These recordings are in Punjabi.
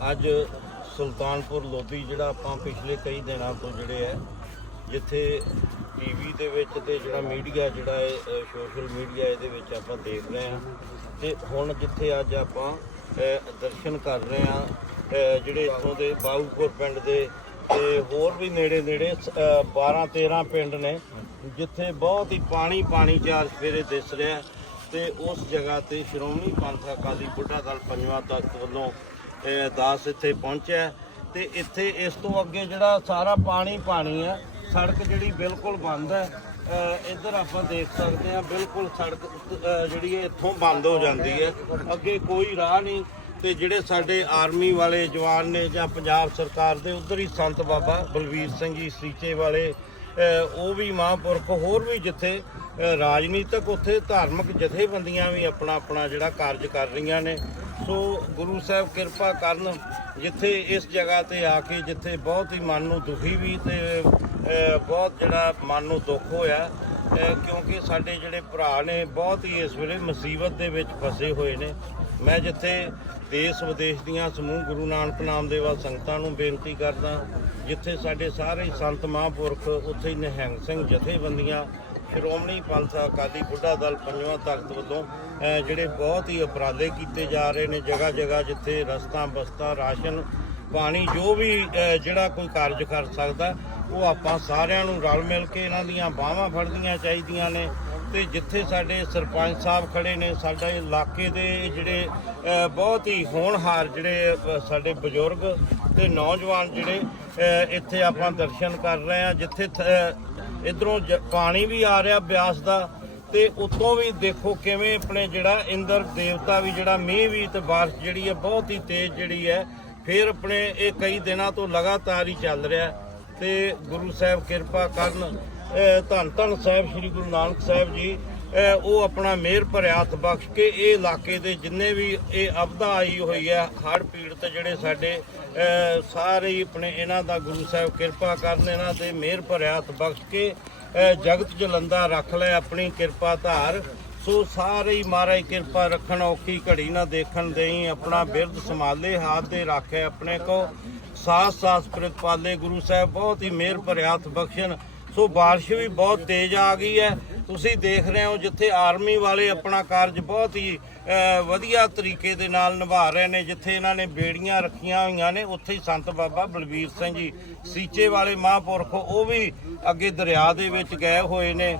ਅੱਜ ਸੁਲਤਾਨਪੁਰ ਲੋਧੀ ਜਿਹੜਾ ਆਪਾਂ ਪਿਛਲੇ ਕਈ ਦਿਨਾਂ ਤੋਂ ਜਿਹੜੇ ਹੈ, ਜਿੱਥੇ ਟੀਵੀ ਦੇ ਵਿੱਚ ਤੇ ਜਿਹੜਾ ਮੀਡੀਆ ਜਿਹੜਾ ਹੈ ਸੋਸ਼ਲ ਮੀਡੀਆ ਇਹਦੇ ਵਿੱਚ ਆਪਾਂ ਦੇਖ ਰਹੇ ਹਾਂ। ਤੇ ਹੁਣ ਜਿੱਥੇ ਅੱਜ ਆਪਾਂ ਦਰਸ਼ਨ ਕਰ ਰਹੇ ਹਾਂ ਜਿਹੜੇ ਇੱਥੋਂ ਦੇ ਬਾਊਪੁਰ ਪਿੰਡ ਦੇ ਤੇ ਹੋਰ ਵੀ ਨੇੜੇ ਨੇੜੇ 12 13 ਪਿੰਡ ਨੇ, ਜਿੱਥੇ ਬਹੁਤ ਹੀ ਪਾਣੀ ਪਾਣੀ ਚਾਰ ਸਵੇਰੇ ਦਿਸ ਰਿਹਾ ਤੇ ਉਸ ਜਗ੍ਹਾ ਤੇ ਸ਼੍ਰੋਮਣੀ ਪੰਥ ਅਕਾਲੀ ਬੁੱਢਾ ਦਲ ਪੰਜਵਾਂ ਤਖਤ ਵੱਲੋਂ ਦਾਸ ਇੱਥੇ ਪਹੁੰਚਿਆ ਤੇ ਇੱਥੇ ਇਸ ਤੋਂ ਅੱਗੇ ਜਿਹੜਾ ਸਾਰਾ ਪਾਣੀ ਪਾਣੀ ਹੈ, ਸੜਕ ਜਿਹੜੀ ਬਿਲਕੁਲ ਬੰਦ ਹੈ। ਇੱਧਰ ਆਪਾਂ ਦੇਖ ਸਕਦੇ ਹਾਂ, ਬਿਲਕੁਲ ਸੜਕ ਜਿਹੜੀ ਹੈ, ਇੱਥੋਂ ਬੰਦ ਹੋ ਜਾਂਦੀ ਹੈ। ਅੱਗੇ ਕੋਈ ਰਾਹ ਨਹੀਂ ਤੇ ਜਿਹੜੇ ਸਾਡੇ ਆਰਮੀ ਵਾਲੇ ਜਵਾਨ ਨੇ ਜਾਂ ਪੰਜਾਬ ਸਰਕਾਰ ਦੇ, ਉਧਰ ਹੀ ਸੰਤ ਬਾਬਾ ਬਲਵੀਰ ਸਿੰਘ ਜੀ, ਸੀਚੇ ਵਾਲੇ ਉਹ ਵੀ ਮਹਾਂਪੁਰਖ, ਹੋਰ ਵੀ ਜਿੱਥੇ ਰਾਜਨੀਤਿਕ ਉੱਥੇ ਧਾਰਮਿਕ ਜਥੇਬੰਦੀਆਂ ਵੀ ਆਪਣਾ ਆਪਣਾ ਜਿਹੜਾ ਕਾਰਜ ਕਰ ਰਹੀਆਂ ਨੇ। ਸੋ ਗੁਰੂ ਸਾਹਿਬ ਕਿਰਪਾ ਕਰਨ ਜਿੱਥੇ ਇਸ ਜਗ੍ਹਾ ਤੇ ਆ ਕੇ ਜਿੱਥੇ ਬਹੁਤ ਹੀ ਮਨ ਨੂੰ ਦੁਖੀ ਵੀ ਤੇ ਬਹੁਤ ਜਿਹੜਾ ਮਨ ਨੂੰ ਦੁੱਖ ਹੋਇਆ ਕਿਉਂਕਿ ਸਾਡੇ ਜਿਹੜੇ ਭਰਾ ਨੇ ਬਹੁਤ ਹੀ ਇਸ ਵੇਲੇ ਮੁਸੀਬਤ ਦੇ ਵਿੱਚ ਫਸੇ ਹੋਏ ਨੇ। ਮੈਂ ਜਿੱਥੇ ਦੇਸ਼ ਵਿਦੇਸ਼ ਦੀਆਂ ਸਮੂਹ ਗੁਰੂ ਨਾਨਕ ਨਾਮ ਦੇ ਸੰਗਤਾਂ ਨੂੰ ਬੇਨਤੀ ਕਰਦਾ, ਜਿੱਥੇ ਸਾਡੇ ਸਾਰੇ ਸੰਤ ਮਹਾਂਪੁਰਖ, ਉੱਥੇ ਹੀ ਨਿਹੰਗ ਸਿੰਘ ਜਥੇਬੰਦੀਆਂ ਸ਼੍ਰੋਮਣੀ ਪੰਥ ਅਕਾਲੀ ਬੁੱਢਾ ਦਲ ਪੰਜਵਾਂ ਤਖਤ ਵੱਲੋਂ ਜਿਹੜੇ ਬਹੁਤ ਹੀ ਉਪਰਾਲੇ ਕੀਤੇ ਜਾ ਰਹੇ ਨੇ ਜਗ੍ਹਾ ਜਗ੍ਹਾ ਜਿੱਥੇ ਰਸਤਾ, ਬਸਤਾ, ਰਾਸ਼ਨ, ਪਾਣੀ, ਜੋ ਵੀ ਜਿਹੜਾ ਕੋਈ ਕਾਰਜ ਕਰ ਸਕਦਾ, ਉਹ ਆਪਾਂ ਸਾਰਿਆਂ ਨੂੰ ਰਲ ਮਿਲ ਕੇ ਇਹਨਾਂ ਦੀਆਂ ਬਾਹਾਂ ਫੜਨੀਆਂ ਚਾਹੀਦੀਆਂ ਨੇ। ਤੇ ਜਿੱਥੇ ਸਾਡੇ ਸਰਪੰਚ ਸਾਹਿਬ ਖੜੇ ਨੇ, ਸਾਡੇ ਇਲਾਕੇ ਦੇ ਜਿਹੜੇ ਬਹੁਤ ਹੀ ਹੋਣਹਾਰ ਜਿਹੜੇ ਸਾਡੇ ਬਜ਼ੁਰਗ ਤੇ ਨੌਜਵਾਨ ਜਿਹੜੇ ਇੱਥੇ ਆਪਾਂ ਦਰਸ਼ਨ ਕਰ ਰਹੇ ਆ ਜਿੱਥੇ ਇਧਰੋਂ ਪਾਣੀ ਵੀ ਆ ਰਿਹਾ ਬਿਆਸ ਦਾ ਤੇ ਉਤੋਂ ਵੀ ਦੇਖੋ ਕਿਵੇਂ ਆਪਣੇ ਜਿਹੜਾ ਇੰਦਰ ਦੇਵਤਾ ਵੀ ਜਿਹੜਾ ਮੀਂਹ ਵੀ ਤੇ ਬਾਰਿਸ਼ ਜਿਹੜੀ ਹੈ ਬਹੁਤ ਹੀ ਤੇਜ਼ ਜਿਹੜੀ ਹੈ, ਫਿਰ ਆਪਣੇ ਇਹ ਕਈ ਦਿਨਾਂ ਤੋਂ ਲਗਾਤਾਰ ਹੀ ਚੱਲ ਰਿਹਾ ਤੇ ਗੁਰੂ ਸਾਹਿਬ ਕਿਰਪਾ ਕਰਨ ਧੰਨ ਧੰਨ ਸਾਹਿਬ, ਸ੍ਰੀ ਗੁਰੂ ਨਾਨਕ ਸਾਹਿਬ ਜੀ ਉਹ ਆਪਣਾ ਮਿਹਰ ਭਰਿਆ ਹੱਥ ਬਖਸ਼ ਕੇ ਇਹ ਇਲਾਕੇ ਦੇ ਜਿੰਨੇ ਵੀ ਇਹ ਆਪਦਾ ਆਈ ਹੋਈ ਹੈ, ਹੜ੍ਹ ਪੀੜਤ ਜਿਹੜੇ ਸਾਡੇ ਸਾਰੇ ਹੀ ਆਪਣੇ ਇਹਨਾਂ ਦਾ ਗੁਰੂ ਸਾਹਿਬ ਕਿਰਪਾ ਕਰਨ, ਇਹਨਾਂ ਤੇ ਮਿਹਰ ਭਰਿਆ ਹੱਥ ਬਖਸ਼ ਕੇ ਜਗਤ ਜਲੰਦਾ ਰੱਖ ਲੈ ਆਪਣੀ ਕਿਰਪਾ ਧਾਰ। ਸੋ ਸਾਰੇ ਹੀ ਮਹਾਰਾਜ ਕਿਰਪਾ ਰੱਖਣ, ਔਖੀ ਘੜੀ ਨਾ ਦੇਖਣ ਦੇਈ, ਆਪਣਾ ਬਿਰਧ ਸੰਭਾਲੇ, ਹੱਥ ਦੇ ਰੱਖੇ ਆਪਣੇ ਕੋ। ਸਾਸ ਸਾਸ ਪ੍ਰਤਪਾਲੇ ਗੁਰੂ ਸਾਹਿਬ, ਬਹੁਤ ਹੀ ਮਿਹਰ ਭਰਿਆ ਹੱਥ ਬਖਸ਼ਣ ਸੋ ਬਾਰਿਸ਼ ਵੀ ਬਹੁਤ ਤੇਜ਼ ਆ ਗਈ ਹੈ ਤੁਸੀਂ ਦੇਖ ਰਹੇ ਹੋ ਜਿੱਥੇ ਆਰਮੀ ਵਾਲੇ ਆਪਣਾ ਕਾਰਜ ਬਹੁਤ ਹੀ ਵਧੀਆ ਤਰੀਕੇ ਦੇ ਨਾਲ ਨਿਭਾ ਰਹੇ ਨੇ, ਜਿੱਥੇ ਇਹਨਾਂ ਨੇ ਬੇੜੀਆਂ ਰੱਖੀਆਂ ਹੋਈਆਂ ਨੇ, ਉੱਥੇ ਹੀ ਸੰਤ ਬਾਬਾ ਬਲਵੀਰ ਸਿੰਘ ਜੀ, ਸੀਚੇ ਵਾਲੇ ਮਹਾਂਪੁਰਖ, ਉਹ ਵੀ ਅੱਗੇ ਦਰਿਆ ਦੇ ਵਿੱਚ ਗਏ ਹੋਏ ਨੇ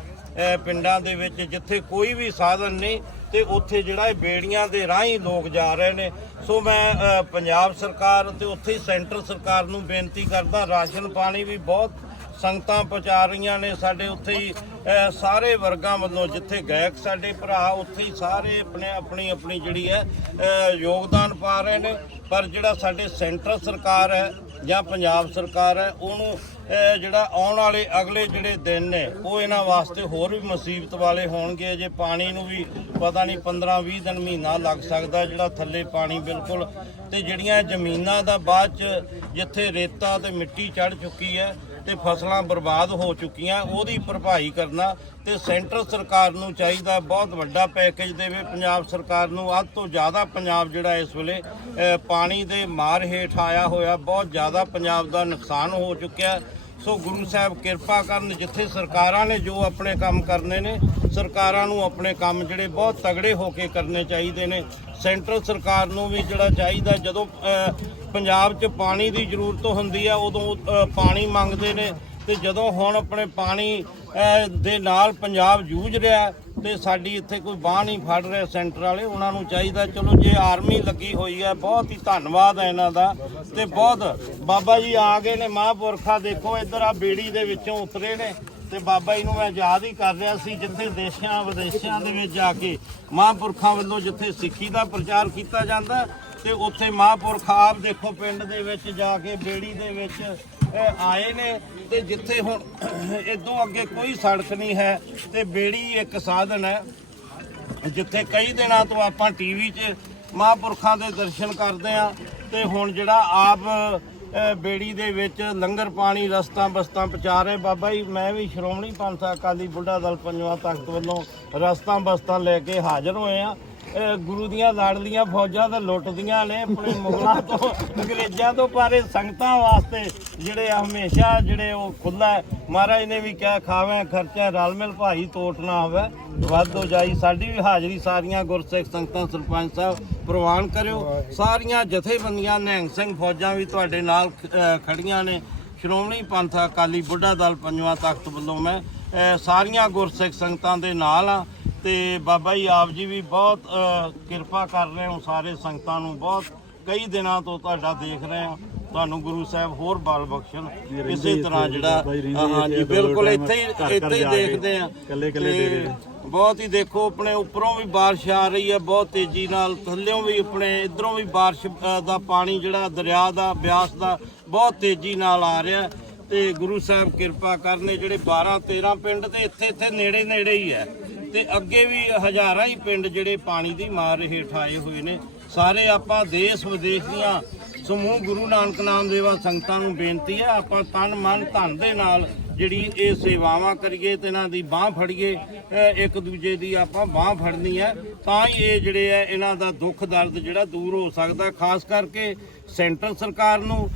ਪਿੰਡਾਂ ਦੇ ਵਿੱਚ, ਜਿੱਥੇ ਕੋਈ ਵੀ ਸਾਧਨ ਨਹੀਂ, ਤੇ ਉੱਥੇ ਜਿਹੜਾ ਇਹ ਬੇੜੀਆਂ ਦੇ ਰਾਹੀਂ ਲੋਕ ਜਾ ਰਹੇ ਨੇ। ਸੋ ਮੈਂ ਪੰਜਾਬ ਸਰਕਾਰ ਤੇ ਉੱਥੇ ਹੀ ਸੈਂਟਰ ਸਰਕਾਰ ਨੂੰ ਬੇਨਤੀ ਕਰਦਾ, ਰਾਸ਼ਨ ਪਾਣੀ ਵੀ ਬਹੁਤ ਸੰਗਤਾਂ ਪਹੁੰਚਾ ਰਹੀਆਂ ਨੇ ਸਾਡੇ ਉੱਥੇ ਹੀ ਸਾਰੇ ਵਰਗਾਂ ਵੱਲੋਂ ਜਿੱਥੇ ਗਾਇਕ ਸਾਡੇ ਭਰਾ ਉੱਥੇ ਹੀ ਸਾਰੇ ਆਪਣੇ ਆਪਣੀ ਆਪਣੀ ਜਿਹੜੀ ਹੈ ਯੋਗਦਾਨ ਪਾ ਰਹੇ ਨੇ। ਪਰ ਜਿਹੜਾ ਸਾਡੇ ਸੈਂਟਰ ਸਰਕਾਰ ਹੈ ਜਾਂ ਪੰਜਾਬ ਸਰਕਾਰ ਹੈ, ਉਹਨੂੰ ਜਿਹੜਾ ਆਉਣ ਵਾਲੇ ਅਗਲੇ ਜਿਹੜੇ ਦਿਨ ਨੇ, ਉਹ ਇਹਨਾਂ ਵਾਸਤੇ ਹੋਰ ਵੀ ਮੁਸੀਬਤ ਵਾਲੇ ਹੋਣਗੇ। ਜੇ ਪਾਣੀ ਨੂੰ ਵੀ ਪਤਾ ਨਹੀਂ 15 20 ਦਿਨ ਮਹੀਨਾ ਲੱਗ ਸਕਦਾ ਜਿਹੜਾ ਥੱਲੇ ਪਾਣੀ ਬਿਲਕੁਲ ਤੇ ਜਿਹੜੀਆਂ ਜ਼ਮੀਨਾਂ ਦਾ ਬਾਅਦ ਚ ਜਿੱਥੇ ਰੇਤਾ ਤੇ ਮਿੱਟੀ ਚੜ ਚੁੱਕੀ ਹੈ ਤੇ ਫਸਲਾਂ ਬਰਬਾਦ ਹੋ ਚੁੱਕੀਆਂ, ਉਹਦੀ ਭਰਪਾਈ ਕਰਨਾ ਤੇ ਸੈਂਟਰ ਸਰਕਾਰ ਨੂੰ ਚਾਹੀਦਾ ਬਹੁਤ ਵੱਡਾ ਪੈਕੇਜ ਦੇਵੇ। ਪੰਜਾਬ ਸਰਕਾਰ ਨੂੰ ਅੱਧ ਤੋਂ ਜ਼ਿਆਦਾ ਪੰਜਾਬ ਜਿਹੜਾ ਇਸ ਵੇਲੇ ਪਾਣੀ ਦੇ ਮਾਰ ਹੇਠ ਆਇਆ ਹੋਇਆ, ਬਹੁਤ ਜ਼ਿਆਦਾ ਪੰਜਾਬ ਦਾ ਨੁਕਸਾਨ ਹੋ ਚੁੱਕਿਆ। ਸੋ ਗੁਰੂ ਸਾਹਿਬ ਕਿਰਪਾ ਕਰਨ ਜਿੱਥੇ ਸਰਕਾਰਾਂ ਨੇ ਜੋ ਆਪਣੇ ਕੰਮ ਕਰਨੇ ਨੇ, ਸਰਕਾਰਾਂ ਨੂੰ ਆਪਣੇ ਕੰਮ ਜਿਹੜੇ ਬਹੁਤ ਤਗੜੇ ਹੋ ਕੇ ਕਰਨੇ ਚਾਹੀਦੇ ਨੇ। ਸੈਂਟਰਲ ਸਰਕਾਰ ਨੂੰ ਵੀ ਜਿਹੜਾ ਚਾਹੀਦਾ, ਜਦੋਂ ਪੰਜਾਬ 'ਚ ਪਾਣੀ ਦੀ ਜ਼ਰੂਰਤ ਹੁੰਦੀ ਆ, ਉਦੋਂ ਪਾਣੀ ਮੰਗਦੇ ਨੇ। ਤੇ ਜਦੋਂ ਹੁਣ ਆਪਣੇ ਪਾਣੀ ਦੇ ਨਾਲ ਪੰਜਾਬ ਜੂਝ ਰਿਹਾ ਤੇ ਸਾਡੀ ਇੱਥੇ ਕੋਈ ਬਾਹ ਨਹੀਂ ਫੜ ਰਿਹਾ ਸੈਂਟਰ ਵਾਲੇ, ਉਹਨਾਂ ਨੂੰ ਚਾਹੀਦਾ, ਚਲੋ ਜੇ ਆਰਮੀ ਲੱਗੀ ਹੋਈ ਹੈ, ਬਹੁਤ ਹੀ ਧੰਨਵਾਦ ਹੈ ਇਹਨਾਂ ਦਾ। ਤੇ ਬਹੁਤ, ਬਾਬਾ ਜੀ ਆ ਗਏ ਨੇ ਮਹਾਂਪੁਰਖਾ, ਦੇਖੋ ਇੱਧਰ ਆ ਬੇੜੀ ਦੇ ਵਿੱਚੋਂ ਉਤਰੇ ਨੇ, ਤੇ ਬਾਬਾ ਜੀ ਨੂੰ ਮੈਂ ਯਾਦ ਹੀ ਕਰ ਰਿਹਾ ਸੀ ਜਿੱਥੇ ਦੇਸ਼ਾਂ ਵਿਦੇਸ਼ਾਂ ਦੇ ਵਿੱਚ ਜਾ ਕੇ ਮਹਾਂਪੁਰਖਾਂ ਵੱਲੋਂ ਜਿੱਥੇ ਸਿੱਖੀ ਦਾ ਪ੍ਰਚਾਰ ਕੀਤਾ ਜਾਂਦਾ, ਤੇ ਉੱਥੇ ਮਹਾਂਪੁਰਖ ਆਪ ਦੇਖੋ ਪਿੰਡ ਦੇ ਵਿੱਚ ਜਾ ਕੇ, ਬੇੜੀ ਦੇ ਵਿੱਚ ਆਏ ਨੇ ਤੇ ਜਿੱਥੇ ਹੁਣ ਇਦੋਂ ਅੱਗੇ ਕੋਈ ਸੜਕ ਨਹੀਂ ਹੈ ਤੇ ਬੇੜੀ ਇੱਕ ਸਾਧਨ ਹੈ। ਜਿੱਥੇ ਕਈ ਦਿਨਾਂ ਤੋਂ ਆਪਾਂ ਟੀਵੀ 'ਚ ਮਹਾਂਪੁਰਖਾਂ ਦੇ ਦਰਸ਼ਨ ਕਰਦੇ ਆ ਤੇ ਹੁਣ ਜਿਹੜਾ ਆਪ ਬੇੜੀ ਦੇ ਵਿੱਚ ਲੰਗਰ ਪਾਣੀ, ਰਸਤਾ ਬਸਤਾ ਪਹੁੰਚਾ ਰਹੇ। ਬਾਬਾ ਜੀ, ਮੈਂ ਵੀ ਸ਼੍ਰੋਮਣੀ ਪੰਥ ਅਕਾਲੀ ਬੁੱਢਾ ਦਲ ਪੰਜਵਾਂ ਤਖਤ ਵੱਲੋਂ ਰਸਤਾ ਬਸਤਾ ਲੈ ਕੇ ਹਾਜ਼ਰ ਹੋਏ ਆ ਅਹ ਗੁਰੂ ਦੀਆਂ ਲਾਡਲੀਆਂ ਫੌਜਾਂ ਤਾਂ ਲੁੱਟਦੀਆਂ ਨੇ ਆਪਣੇ ਮੁਗਲਾਂ ਤੋਂ ਅੰਗਰੇਜ਼ਾਂ ਤੋਂ ਪਰ ਸੰਗਤਾਂ ਵਾਸਤੇ ਜਿਹੜੇ ਆ ਹਮੇਸ਼ਾ ਜਿਹੜੇ ਉਹ ਖੁੱਲਾ ਮਹਾਰਾਜ ਨੇ ਵੀ ਕਿਹਾ ਖਾਵੇਂ ਖਰਚਾ ਰਲ ਮਿਲ ਭਾਈ ਤੋਟ ਨਾ ਹੋਵੇ। ਵੱਧ ਹੋ ਜਾਈ ਸਾਡੀ ਵੀ ਹਾਜ਼ਰੀ ਸਾਰੀਆਂ ਗੁਰਸਿੱਖ ਸੰਗਤਾਂ ਸਰਪੰਚ ਸਾਹਿਬ ਪ੍ਰਵਾਨ ਕਰਿਓ। ਸਾਰੀਆਂ ਜਥੇਬੰਦੀਆਂ ਨਿਹੰਗ ਸਿੰਘ ਫੌਜਾਂ ਵੀ ਤੁਹਾਡੇ ਨਾਲ ਅਹ, ਖੜੀਆਂ ਨੇ। ਸ਼੍ਰੋਮਣੀ ਪੰਥ ਅਕਾਲੀ ਬੁੱਢਾ ਦਲ ਪੰਜਵਾਂ ਤਖਤ ਵੱਲੋਂ ਮੈਂ ਸਾਰੀਆਂ ਗੁਰਸਿੱਖ ਸੰਗਤਾਂ ਦੇ ਨਾਲ ਆ। ਤੇ ਬਾਬਾ ਜੀ ਆਪ ਜੀ ਵੀ ਬਹੁਤ ਕਿਰਪਾ ਕਰ ਰਹੇ ਹੋ ਸਾਰੇ ਸੰਗਤਾਂ ਨੂੰ। ਬਹੁਤ ਕਈ ਦਿਨਾਂ ਤੋਂ ਤੁਹਾਡਾ ਦੇਖ ਰਹੇ ਹਾਂ। ਤੁਹਾਨੂੰ ਗੁਰੂ ਸਾਹਿਬ ਹੋਰ ਬਲ ਬਖਸ਼ਣ। ਇਸੇ ਤਰ੍ਹਾਂ ਜਿਹੜਾ ਹਾਂਜੀ ਬਿਲਕੁਲ ਇੱਥੇ ਹੀ ਇੱਥੇ ਹੀ ਦੇਖਦੇ ਆ ਕੱਲੇ ਕੱਲੇ ਡੇਰੇ ਬਹੁਤ ਹੀ ਦੇਖੋ ਆਪਣੇ ਉੱਪਰੋਂ ਵੀ ਬਾਰਿਸ਼ ਆ ਰਹੀ ਹੈ ਬਹੁਤ ਤੇਜ਼ੀ ਨਾਲ। ਥੱਲਿਓਂ ਵੀ ਆਪਣੇ ਇਧਰੋਂ ਵੀ ਅ, ਦਾ ਪਾਣੀ ਜਿਹੜਾ ਦਰਿਆ ਦਾ ਬਿਆਸ ਦਾ ਬਹੁਤ ਤੇਜ਼ੀ ਨਾਲ ਆ ਰਿਹਾ ਹੈ। ਤੇ ਗੁਰੂ ਸਾਹਿਬ ਕਿਰਪਾ ਕਰਨੇ ਜਿਹੜੇ 12 13 ਪਿੰਡ ਤੇ ਇੱਥੇ ਇੱਥੇ ਨੇੜੇ ਨੇੜੇ ਹੀ ਹੈ। ਤੇ ਅੱਗੇ ਵੀ ਹਜ਼ਾਰਾਂ ਹੀ ਪਿੰਡ ਜਿਹੜੇ ਪਾਣੀ ਦੀ ਮਾਰ ਹੇਠ ਆਏ ਹੋਏ ਨੇ। ਸਾਰੇ ਆਪਾਂ ਦੇਸ਼ ਵਿਦੇਸ਼ ਦੀਆਂ ਸਮੂਹ ਗੁਰੂ ਨਾਨਕ ਨਾਮ ਦੇਵਾ ਸੰਗਤਾਂ ਨੂੰ ਬੇਨਤੀ ਹੈ, ਆਪਾਂ ਤਨ ਮਨ ਧਨ ਦੇ ਨਾਲ ਜਿਹੜੀ ਇਹ ਸੇਵਾਵਾਂ ਕਰੀਏ ਤੇ ਇਹਨਾਂ ਦੀ ਬਾਹ ਫੜੀਏ ਇੱਕ ਦੂਜੇ ਦੀ ਆਪਾਂ ਬਾਹ ਫੜਨੀ ਹੈ, ਤਾਂ ਹੀ ਇਹ ਜਿਹੜੇ ਹੈ ਇਹਨਾਂ ਦਾ ਦੁੱਖ ਦਰਦ ਜਿਹੜਾ ਦੂਰ ਹੋ ਸਕਦਾ, ਖਾਸ ਕਰਕੇ ਸੈਂਟਰ ਸਰਕਾਰ ਨੂੰ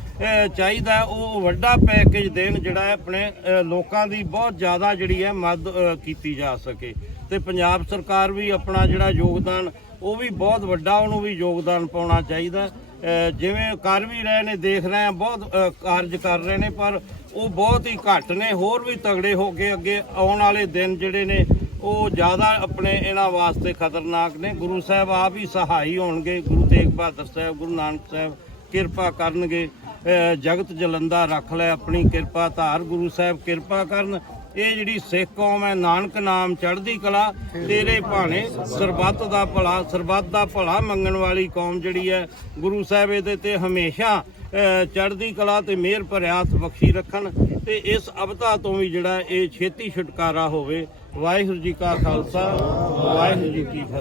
ਚਾਹੀਦਾ ਉਹ ਵੱਡਾ ਪੈਕੇਜ ਦੇਣ ਜਿਹੜਾ ਆਪਣੇ ਲੋਕਾਂ ਦੀ ਬਹੁਤ ਜ਼ਿਆਦਾ ਜਿਹੜੀ ਹੈ ਮਦਦ ਕੀਤੀ ਜਾ ਸਕੇ। ਤੇ ਪੰਜਾਬ ਸਰਕਾਰ ਵੀ ਆਪਣਾ ਜਿਹੜਾ ਯੋਗਦਾਨ, ਉਹ ਵੀ ਬਹੁਤ ਵੱਡਾ, ਉਹਨੂੰ ਵੀ ਯੋਗਦਾਨ ਪਾਉਣਾ ਚਾਹੀਦਾ। ਜਿਵੇਂ ਕਰ ਵੀ ਰਹੇ ਨੇ, ਦੇਖ ਰਹੇ ਆ ਬਹੁਤ ਕਾਰਜ ਕਰ ਰਹੇ ਨੇ, ਪਰ ਉਹ ਬਹੁਤ ਹੀ ਘੱਟ ਨੇ, ਹੋਰ ਵੀ ਤਗੜੇ ਹੋ ਕੇ ਅੱਗੇ ਆਉਣ ਵਾਲੇ ਦਿਨ ਜਿਹੜੇ ਨੇ, ਉਹ ਜ਼ਿਆਦਾ ਆਪਣੇ ਇਹਨਾਂ ਵਾਸਤੇ ਖਤਰਨਾਕ ਨੇ। ਗੁਰੂ ਸਾਹਿਬ ਆਪ ਹੀ ਸਹਾਈ ਹੋਣਗੇ, ਗੁਰੂ ਤੇਗ ਬਹਾਦਰ ਸਾਹਿਬ, ਗੁਰੂ ਨਾਨਕ ਸਾਹਿਬ ਕਿਰਪਾ ਕਰਨਗੇ। ਜਗਤ ਜਲੰਦਾ ਰੱਖ ਲੈ ਆਪਣੀ ਕਿਰਪਾ ਧਾਰ, ਗੁਰੂ ਸਾਹਿਬ ਕਿਰਪਾ ਕਰਨ। ਇਹ ਜਿਹੜੀ ਸਿੱਖ ਕੌਮ ਹੈ, ਨਾਨਕ ਨਾਮ ਚੜ੍ਹਦੀ ਕਲਾ, ਤੇਰੇ ਭਾਣੇ ਸਰਬੱਤ ਦਾ ਭਲਾ, ਸਰਬੱਤ ਦਾ ਭਲਾ ਮੰਗਣ ਵਾਲੀ ਕੌਮ ਜਿਹੜੀ ਹੈ, ਗੁਰੂ ਸਾਹਿਬ ਇਹਦੇ ਤੇ ਹਮੇਸ਼ਾ ਚੜ੍ਹਦੀ ਕਲਾ ਤੇ ਮਿਹਰ ਭਰਿਆ ਬਖਸ਼ੀ ਰੱਖਣ ਤੇ ਇਸ ਅਬਤਾ ਤੋਂ ਵੀ ਜਿਹੜਾ ਇਹ ਛੇਤੀ ਛੁਟਕਾਰਾ ਹੋਵੇ। ਵਾਹਿਗੁਰੂ ਜੀ ਕਾ ਖਾਲਸਾ, ਵਾਹਿਗੁਰੂ ਜੀ ਕੀ ਫਤਿਹ।